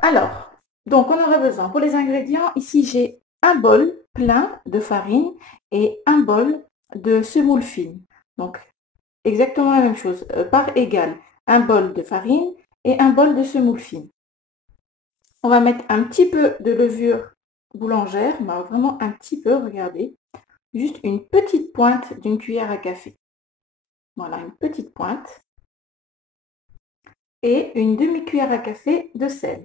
Alors, donc on aura besoin pour les ingrédients, ici j'ai un bol plein de farine et un bol de semoule fine. Donc exactement la même chose, par égal, un bol de farine et un bol de semoule fine. On va mettre un petit peu de levure boulangère, mais vraiment un petit peu, regardez, juste une petite pointe d'une cuillère à café. Voilà, une petite pointe. Et une demi-cuillère à café de sel.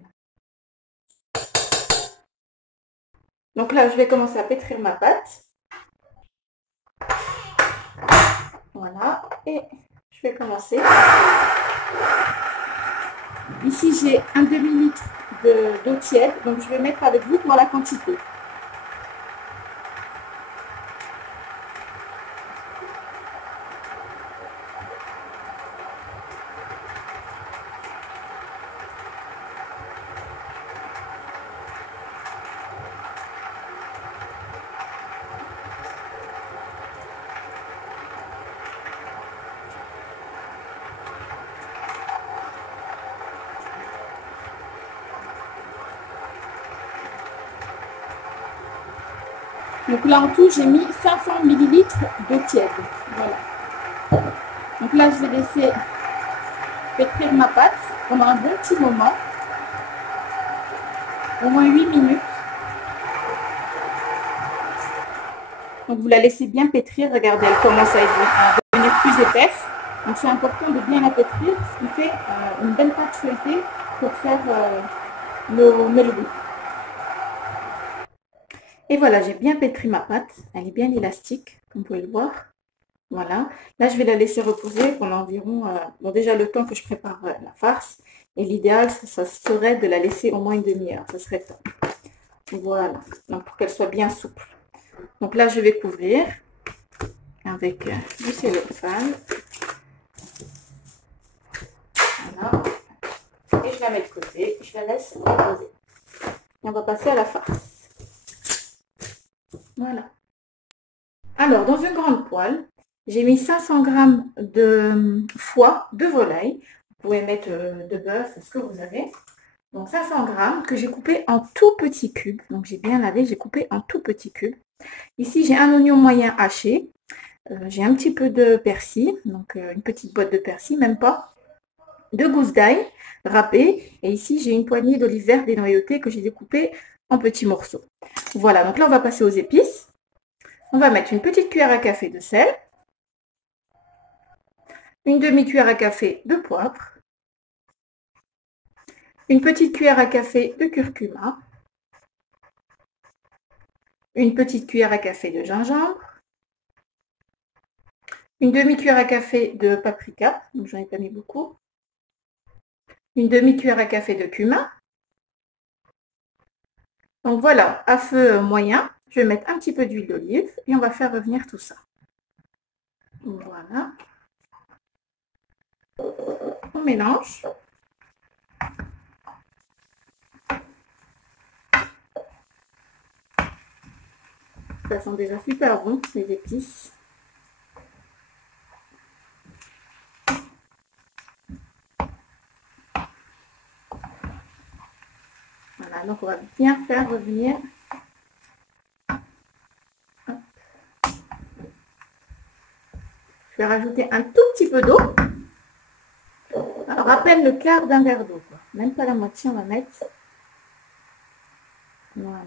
Donc là, je vais commencer à pétrir ma pâte. Voilà, et je vais commencer. Ici, j'ai un demi-litre d'eau tiède, donc je vais mettre avec vous pour la quantité. Donc là, en tout, j'ai mis 500 ml d'eau tiède. Voilà. Donc là, je vais laisser pétrir ma pâte pendant un bon petit moment, au moins 8 minutes. Donc vous la laissez bien pétrir, regardez, elle commence à devenir plus épaisse. Donc c'est important de bien la pétrir, ce qui fait une belle pâte feuilletée pour faire nos melody. Et voilà, j'ai bien pétri ma pâte, elle est bien élastique, comme vous pouvez le voir. Voilà, là je vais la laisser reposer pendant environ, bon déjà le temps que je prépare la farce. Et l'idéal, ça serait de la laisser au moins une demi-heure, ça serait top. Voilà, donc pour qu'elle soit bien souple. Donc là je vais couvrir avec du cellophane. Voilà. Et je la mets de côté, je la laisse reposer. Et on va passer à la farce. Voilà. Alors, dans une grande poêle, j'ai mis 500 g de foie de volaille. Vous pouvez mettre de bœuf, ce que vous avez. Donc 500 g que j'ai coupé en tout petits cubes. Donc j'ai bien lavé, j'ai coupé en tout petits cubes. Ici, j'ai un oignon moyen haché. J'ai un petit peu de persil, donc une petite boîte de persil, même pas. 2 gousses d'ail râpées. Et ici, j'ai une poignée d'olives vertes dénoyautées que j'ai découpées en petits morceaux. Voilà, donc là, on va passer aux épices. On va mettre une petite cuillère à café de sel, une demi-cuillère à café de poivre, une petite cuillère à café de curcuma, une petite cuillère à café de gingembre, une demi-cuillère à café de paprika, donc j'en ai pas mis beaucoup, une demi-cuillère à café de cumin. Donc voilà, à feu moyen, je vais mettre un petit peu d'huile d'olive et on va faire revenir tout ça. Voilà. On mélange. Ça sent déjà super bon, ces épices. Voilà, donc on va bien faire revenir. Je vais rajouter un tout petit peu d'eau. Alors, à peine le quart d'un verre d'eau. Même pas la moitié, on va mettre. Voilà.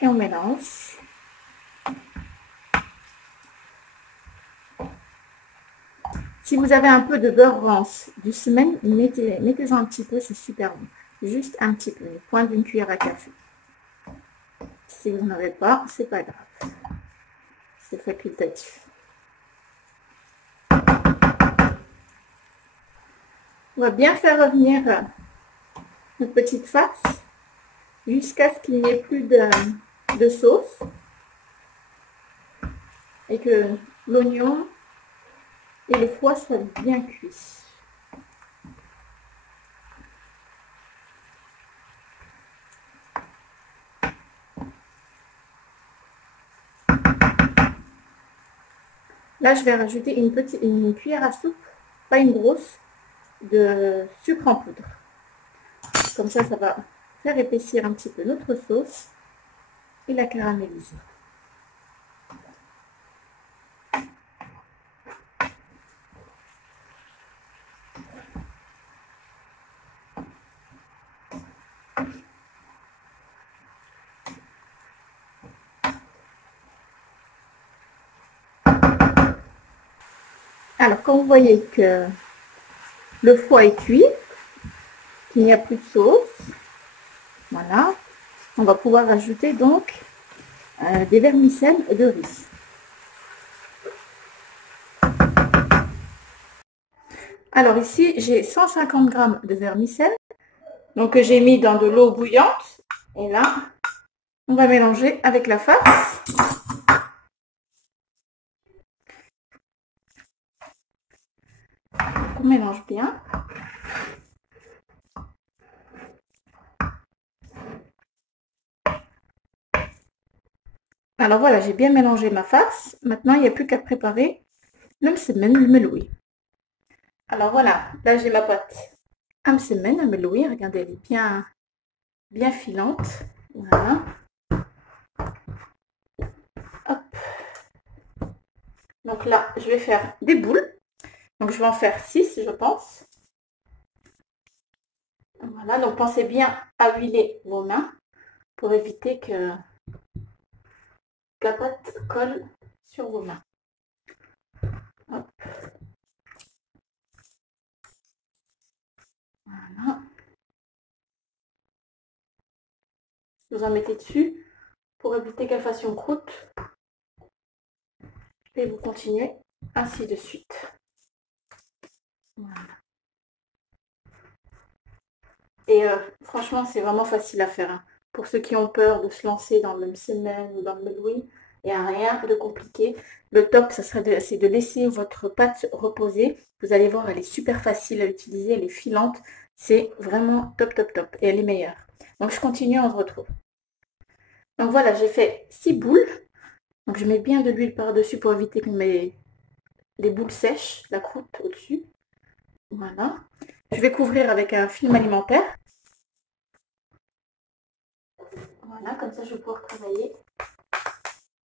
Et on mélange. Si vous avez un peu de beurre rance du semaine, mettez-en un petit peu, c'est super bon. Juste un petit peu, une pointe d'une cuillère à café. Si vous n'en avez pas, c'est pas grave. C'est facultatif. On va bien faire revenir notre petite farce jusqu'à ce qu'il n'y ait plus de sauce et que l'oignon et le foie soient bien cuits. Là, je vais rajouter une cuillère à soupe, pas une grosse, de sucre en poudre. Comme ça va faire épaissir un petit peu notre sauce et la caraméliser. Alors, quand vous voyez que le foie est cuit, qu'il n'y a plus de sauce, voilà, on va pouvoir ajouter donc des vermicelles de riz. Alors ici, j'ai 150 g de vermicelle, donc que j'ai mis dans de l'eau bouillante. Et là, on va mélanger avec la farce. On mélange bien. Alors voilà, j'ai bien mélangé ma farce. Maintenant, il n'y a plus qu'à préparer le msemen, le meloui. Alors voilà, là j'ai ma pâte à msemen, à meloui. Regardez, elle est bien filante. Voilà. Hop. Donc là, je vais faire des boules. Donc je vais en faire 6, je pense. Voilà, donc pensez bien à huiler vos mains pour éviter que la pâte colle sur vos mains. Hop. Voilà. Vous en mettez dessus pour éviter qu'elle fasse une croûte. Et vous continuez ainsi de suite. Voilà. Et franchement, c'est vraiment facile à faire. Hein. Pour ceux qui ont peur de se lancer dans le msemen ou dans le meloui, il n'y a rien de compliqué. Le top, c'est de laisser votre pâte reposer. Vous allez voir, elle est super facile à utiliser, elle est filante. C'est vraiment top, top, top. Et elle est meilleure. Donc, je continue, on se retrouve. Donc voilà, j'ai fait 6 boules. Donc, je mets bien de l'huile par-dessus pour éviter que les boules sèchent, la croûte au-dessus. Voilà. Je vais couvrir avec un film alimentaire. Voilà, comme ça je vais pouvoir travailler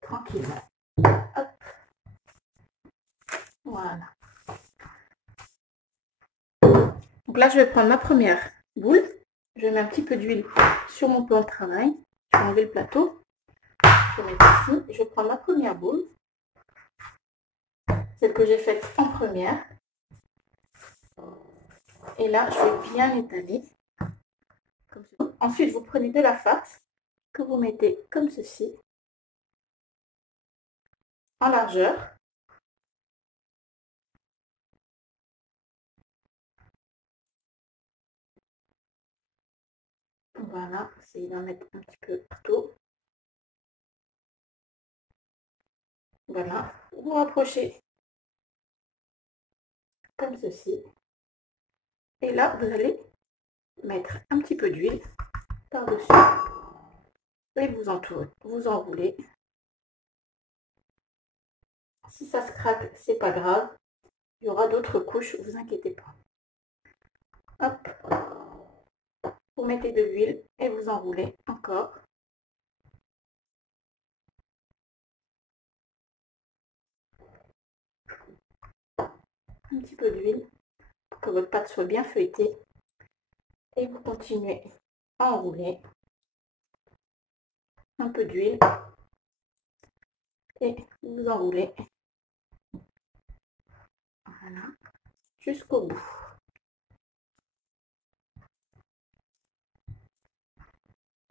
tranquillement. Hop. Voilà. Donc là, je vais prendre ma première boule. Je mets un petit peu d'huile sur mon plan de travail. Je vais enlever le plateau. Je vais mettre ici. Je vais prendre ma première boule. Celle que j'ai faite en première. Et là, je vais bien étaler. Comme ceci. Ensuite, vous prenez de la farce que vous mettez comme ceci. En largeur. Voilà, essayez d'en mettre un petit peu partout. Voilà, vous rapprochez comme ceci. Et là, vous allez mettre un petit peu d'huile par-dessus et vous entourez, vous enroulez. Si ça se craque, c'est pas grave. Il y aura d'autres couches, vous inquiétez pas. Hop, vous mettez de l'huile et vous enroulez encore. Un petit peu d'huile pour que votre pâte soit bien feuilletée. Et vous continuez à enrouler. Un peu d'huile. Et vous enroulez. Voilà. Jusqu'au bout.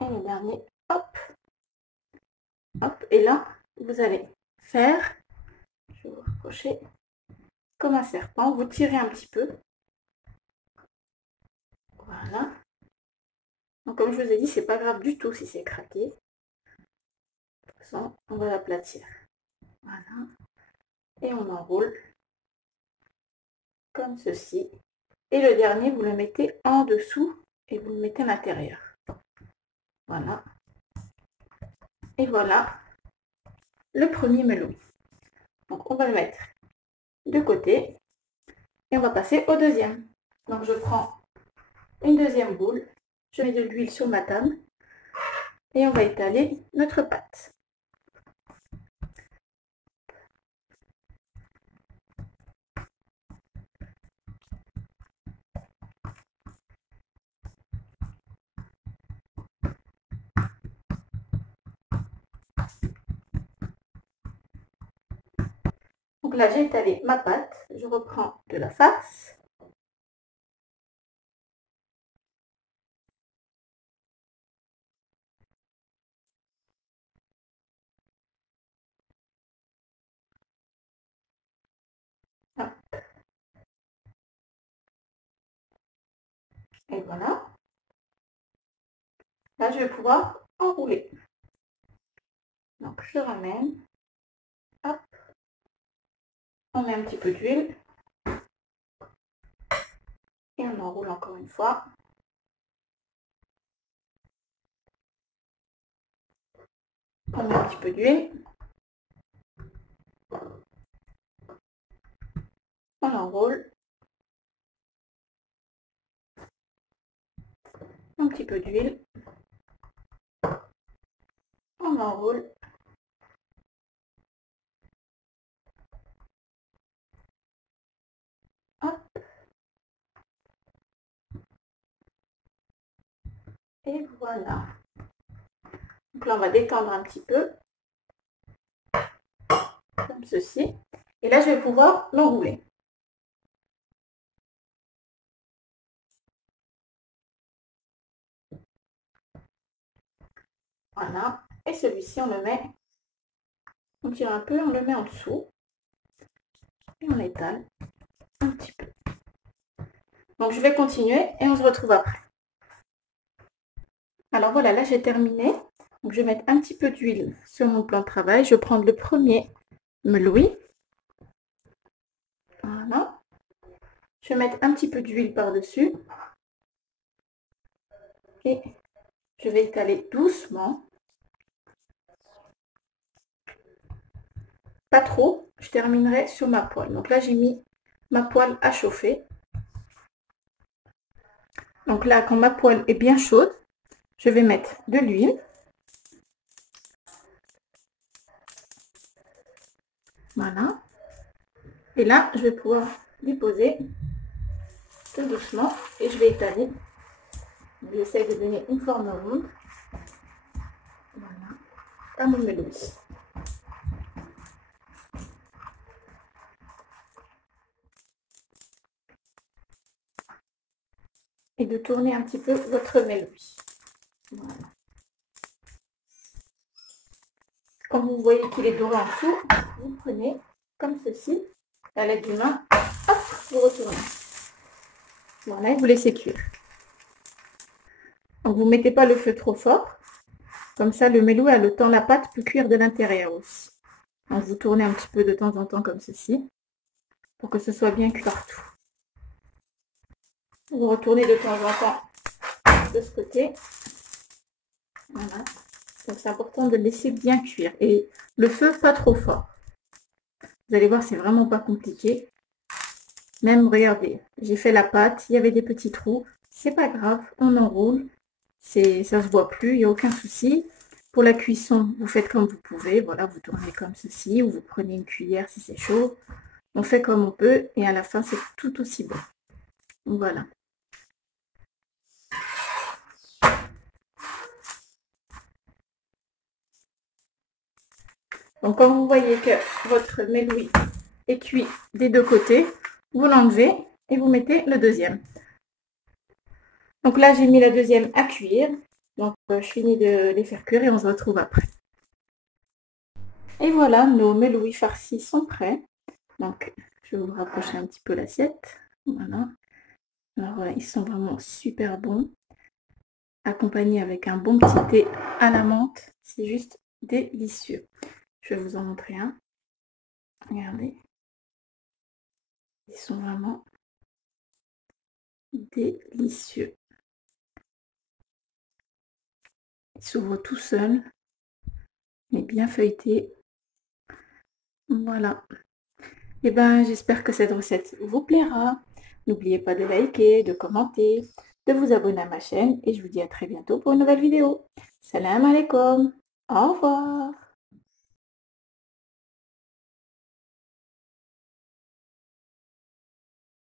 Et le dernier, hop. Hop. Et là, vous allez faire, je vais vous rapprocher, comme un serpent. Vous tirez un petit peu. Voilà. Donc, comme je vous ai dit, c'est pas grave du tout si c'est craqué. De toute façon, on va l'aplatir. Voilà. Et on enroule comme ceci. Et le dernier, vous le mettez en dessous et vous le mettez à l'intérieur. Voilà. Et voilà le premier melon. Donc, on va le mettre de côté et on va passer au deuxième. Donc, je prends une deuxième boule. Je mets de l'huile sur ma table et on va étaler notre pâte. Donc là, j'ai étalé ma pâte. Je reprends de la farce. Hop. Et voilà. Là, je vais pouvoir enrouler. Donc, je ramène. Hop. On met un petit peu d'huile. Et on enroule encore une fois. On met un petit peu d'huile. On enroule. Un petit peu d'huile. On enroule. Hop. Et voilà. Donc là, on va détendre un petit peu. Comme ceci. Et là, je vais pouvoir l'enrouler. Voilà. Et celui-ci, on le met, on tire un peu, on le met en dessous. Et on étale un petit peu. Donc, je vais continuer et on se retrouve après. Alors voilà, là, j'ai terminé. Donc, je vais mettre un petit peu d'huile sur mon plan de travail. Je vais prendre le premier meloui. Voilà. Je vais mettre un petit peu d'huile par-dessus. Et je vais étaler doucement. Pas trop. Je terminerai sur ma poêle. Donc là, j'ai mis ma poêle à chauffer. Donc là, quand ma poêle est bien chaude, je vais mettre de l'huile. Voilà. Et là, je vais pouvoir déposer tout doucement et je vais étaler. J'essaie de donner une forme ronde. Voilà. Comme on me le dit. Et de tourner un petit peu votre meloui. Voilà. Quand vous voyez qu'il est doré en dessous, vous prenez comme ceci, à l'aide d'une main, hop, vous retournez. Voilà, et vous laissez cuire. Donc vous ne mettez pas le feu trop fort, comme ça le meloui a le temps, la pâte peut cuire de l'intérieur aussi. Donc vous tournez un petit peu de temps en temps comme ceci, pour que ce soit bien cuit partout. Vous retournez de temps en temps de ce côté. Voilà. Donc c'est important de le laisser bien cuire. Et le feu pas trop fort. Vous allez voir, c'est vraiment pas compliqué. Même, regardez, j'ai fait la pâte, il y avait des petits trous. C'est pas grave, on enroule. Ça se voit plus, il n'y a aucun souci. Pour la cuisson, vous faites comme vous pouvez. Voilà, vous tournez comme ceci, ou vous prenez une cuillère si c'est chaud. On fait comme on peut, et à la fin, c'est tout aussi bon. Voilà. Donc, quand vous voyez que votre meloui est cuit des deux côtés, vous l'enlevez et vous mettez le deuxième. Donc là, j'ai mis la deuxième à cuire. Donc, je finis de les faire cuire et on se retrouve après. Et voilà, nos melouis farcis sont prêts. Donc, je vais vous rapprocher un petit peu l'assiette. Voilà. Alors voilà, ils sont vraiment super bons. Accompagnés avec un bon petit thé à la menthe. C'est juste délicieux. Je vais vous en montrer un. Regardez. Ils sont vraiment délicieux. Ils s'ouvrent tout seuls. Mais bien feuilletés. Voilà. Et ben, j'espère que cette recette vous plaira. N'oubliez pas de liker, de commenter, de vous abonner à ma chaîne et je vous dis à très bientôt pour une nouvelle vidéo. Salam alaikum. Au revoir.